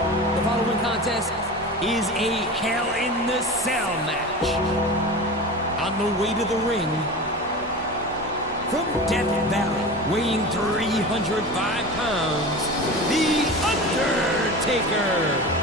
The following contest is a Hell in the Cell match. On the way to the ring, from Death Valley, weighing 305 pounds, the Undertaker.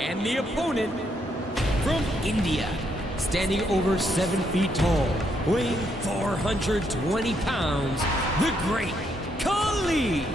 And the opponent from India, standing over 7 feet tall, weighing 420 pounds, the great Khali.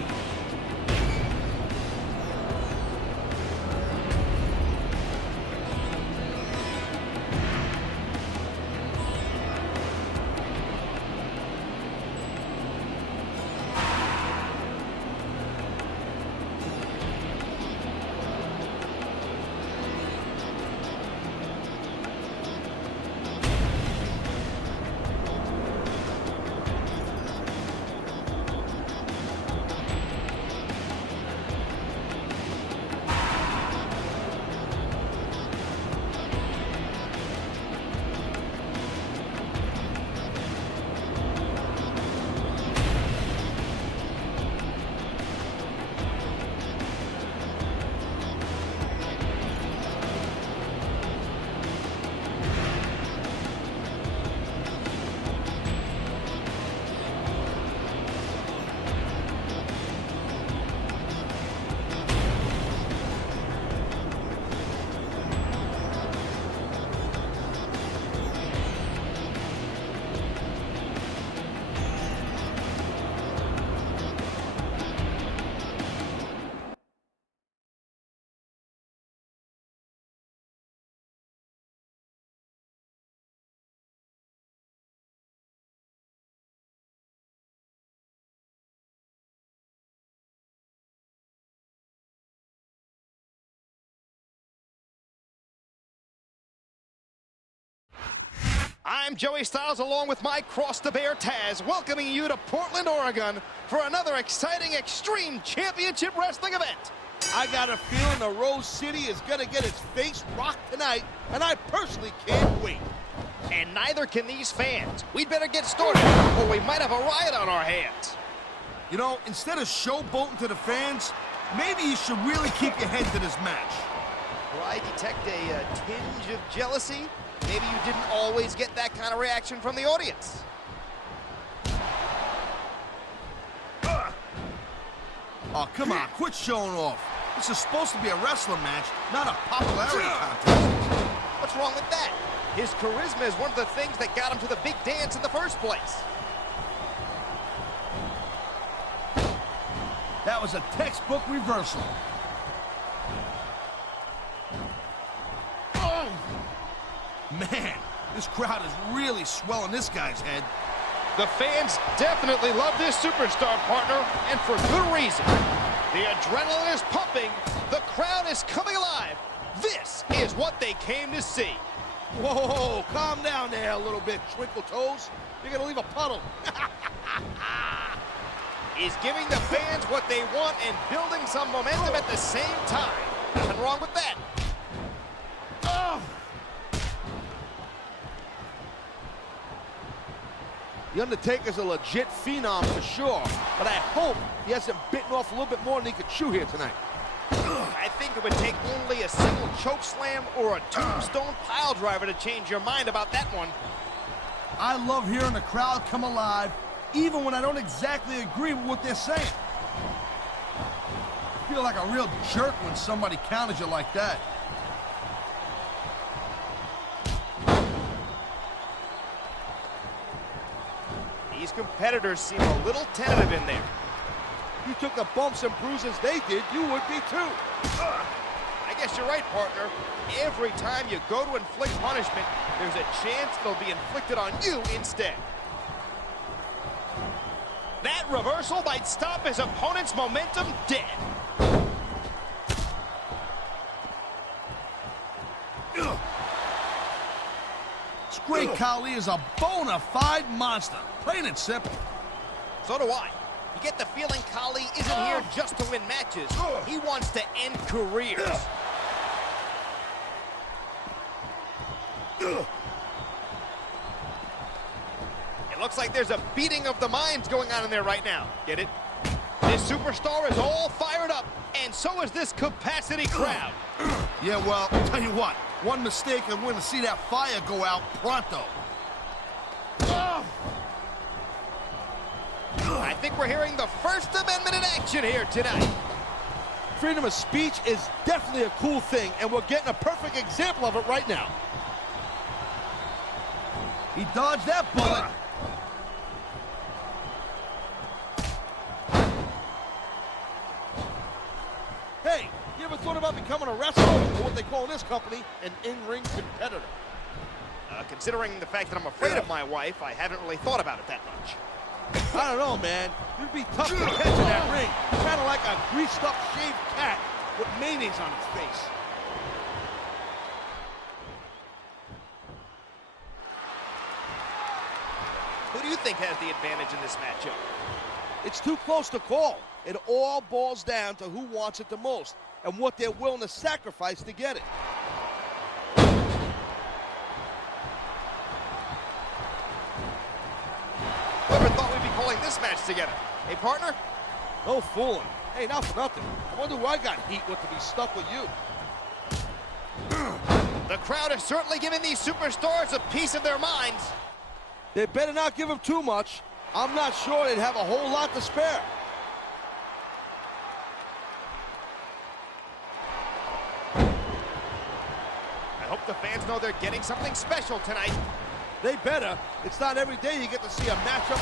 I'm Joey Styles along with my Cross the Bear Taz, welcoming you to Portland, Oregon for another exciting Extreme Championship Wrestling event. I got a feeling the Rose City is going to get its face rocked tonight, and I personally can't wait. And neither can these fans. We'd better get started, or we might have a riot on our hands. You know, instead of showboating to the fans, maybe you should really keep your head to this match. Do I detect a tinge of jealousy? Maybe you didn't always get that kind of reaction from the audience. Oh, come on, quit showing off. This is supposed to be a wrestling match, not a popularity contest. What's wrong with that? His charisma is one of the things that got him to the big dance in the first place. That was a textbook reversal. man, this crowd is really swelling this guy's head. The fans definitely love this superstar, partner, and for good reason. The adrenaline is pumping. The crowd is coming alive. This is what they came to see. Whoa, calm down there a little bit, Twinkle Toes. You're gonna leave a puddle. He's giving the fans what they want and building some momentum at the same time. Nothing wrong with that. Oh. The Undertaker's a legit phenom for sure, but I hope he hasn't bitten off a little bit more than he could chew here tonight. I think it would take only a single choke slam or a tombstone pile driver to change your mind about that one. I love hearing the crowd come alive, even when I don't exactly agree with what they're saying. I feel like a real jerk when somebody counters you like that. These competitors seem a little tentative in there. You took the bumps and bruises they did, you would be too. I guess you're right, partner. Every time you go to inflict punishment, there's a chance it'll be inflicted on you instead. That reversal might stop his opponent's momentum dead. It's great. Khali is a bona fide monster, plain and simple. So do I. You get the feeling Khali isn't here just to win matches. He wants to end careers. It looks like there's a beating of the minds going on in there right now. Get it? This superstar is all fired up, and so is this capacity crowd. Yeah, well, I'll tell you what. One mistake and we're going to see that fire go out pronto. I think we're hearing the First Amendment in action here tonight. Freedom of speech is definitely a cool thing, and we're getting a perfect example of it right now. He dodged that bullet. Hey, you ever thought about becoming a wrestler, or what they call in this company, an in-ring competitor? Considering the fact that I'm afraid of my wife, I haven't really thought about it that much. I don't know, man. It'd be tough to catch in that ring. Kind of like a greased-up shaved cat with mayonnaise on its face. Who do you think has the advantage in this matchup? It's too close to call. It all boils down to who wants it the most and what they're willing to sacrifice to get it. Whoever thought we'd be calling this match together? Hey, partner? No fooling. Hey, not for nothing. I wonder who I got heat with to be stuck with you. The crowd is certainly giving these superstars a piece of their minds. They better not give him too much. I'm not sure they'd have a whole lot to spare. I hope the fans know they're getting something special tonight. They better. It's not every day you get to see a matchup.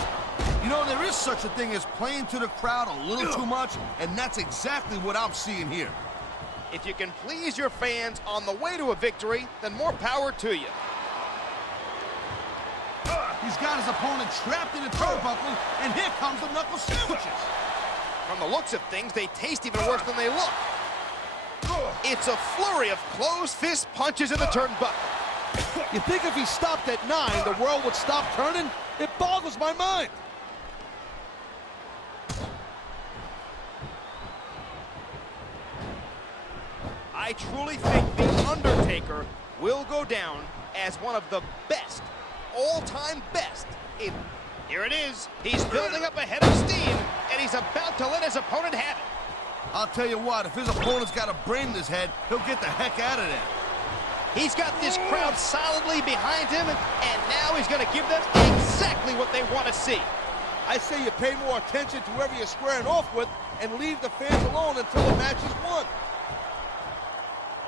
You know, there is such a thing as playing to the crowd a little too much, and that's exactly what I'm seeing here. If you can please your fans on the way to a victory, then more power to you. He's got his opponent trapped in a turnbuckle, and here comes the knuckle sandwiches. From the looks of things, they taste even worse than they look. It's a flurry of closed fist punches in the turnbuckle. You think if he stopped at 9, the world would stop turning? It boggles my mind. I truly think The Undertaker will go down as one of the best, all-time best in... Here it is. He's building up a head of steam, and he's about to let his opponent have it. I'll tell you what, if his opponent's got a brain in his head, he'll get the heck out of there. He's got this crowd solidly behind him, and now he's going to give them exactly what they want to see. I say you pay more attention to whoever you're squaring off with and leave the fans alone until the match is won.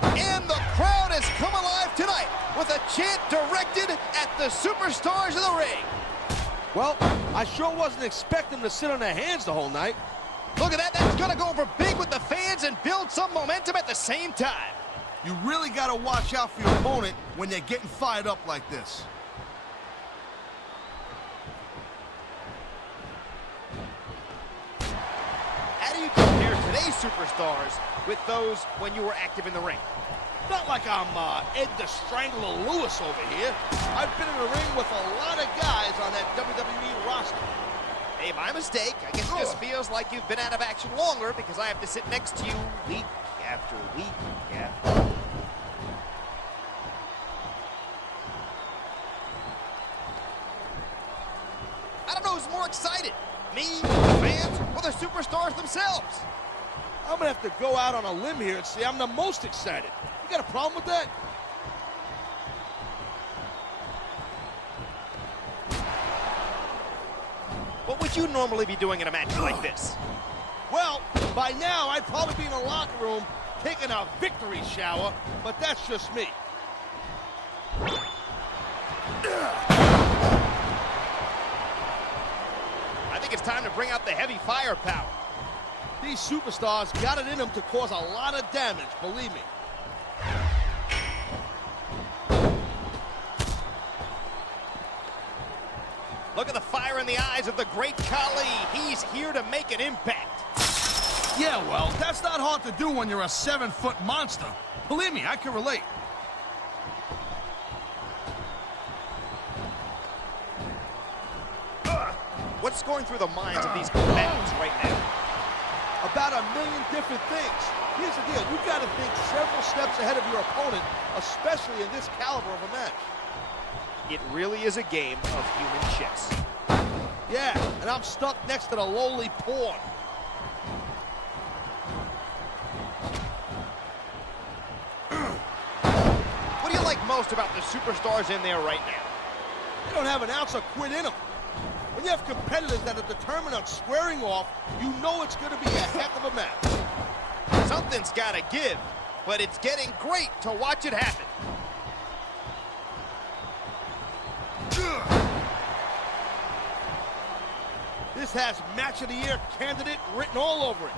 And the crowd has come alive tonight with a chant directed at the superstars of the ring. Well, I sure wasn't expecting them to sit on their hands the whole night. Look at that. That's going to go over big with the fans and build some momentum at the same time. You really got to watch out for your opponent when they're getting fired up like this. How do you compare today's superstars with those when you were active in the ring? Not like I'm Ed the Strangler Lewis over here. I've been in the ring with a lot of guys on that WWE roster. Hey, my mistake. I guess it just feels like you've been out of action longer because I have to sit next to you week after week after. I don't know who's more excited, me, the fans, or the superstars themselves. I'm gonna have to go out on a limb here and say I'm the most excited. You got a problem with that? What would you normally be doing in a match like this? Well, by now I'd probably be in the locker room taking a victory shower, but that's just me. I think it's time to bring out the heavy firepower. These superstars got it in them to cause a lot of damage, believe me. Look at the fire in the eyes of the great Khali. He's here to make an impact. Yeah, well, that's not hard to do when you're a 7-foot monster. Believe me, I can relate. What's going through the minds of these combatants right now? About a million different things. Here's the deal, you gotta think several steps ahead of your opponent, especially in this caliber of a match. It really is a game of human chess. Yeah, and I'm stuck next to the lowly pawn. What do you like most about the superstars in there right now? They don't have an ounce of quit in them. When you have competitors that are determined on squaring off, you know it's going to be a heck of a match. Something's got to give, but it's getting great to watch it happen. This has Match of the Year candidate written all over it.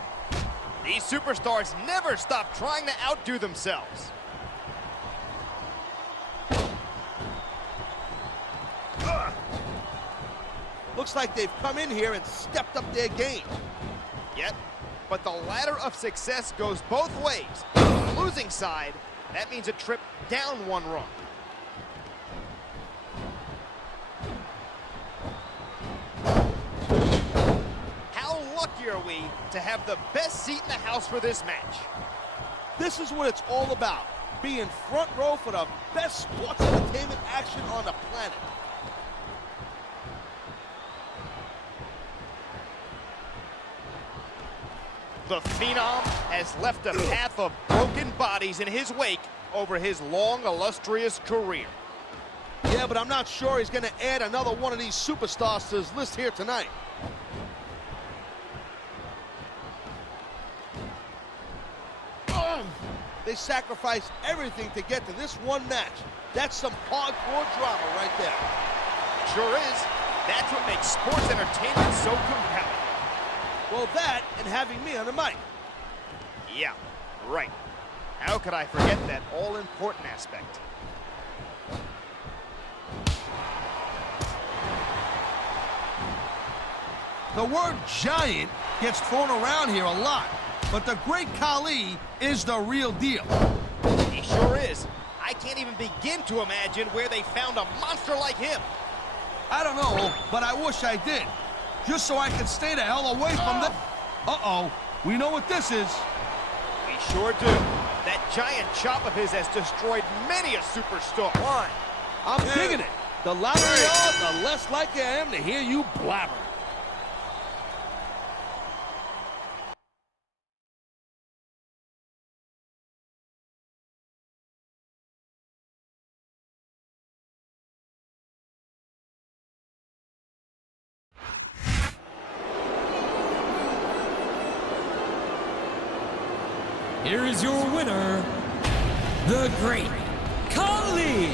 These superstars never stop trying to outdo themselves. Looks like they've come in here and stepped up their game. Yep, but the ladder of success goes both ways. On the losing side, that means a trip down one rung. How lucky are we to have the best seat in the house for this match? This is what it's all about, being front row for the best sports entertainment action on the planet. The Phenom has left a path of broken bodies in his wake over his long, illustrious career. Yeah, but I'm not sure he's going to add another one of these superstars to his list here tonight. They sacrificed everything to get to this one match. That's some hardcore drama right there. Sure is. That's what makes sports entertainment so compelling. Well, that and having me on the mic. Yeah, right. How could I forget that all-important aspect? The word giant gets thrown around here a lot, but the great Khali is the real deal. He sure is. I can't even begin to imagine where they found a monster like him. I don't know, but I wish I did. Just so I can stay the hell away from them. Uh-oh, we know what this is. We sure do. That giant chop of his has destroyed many a superstar. One. I'm digging it. The louder you are, the less likely I am to hear you blabber. Here is your winner, the great Khali.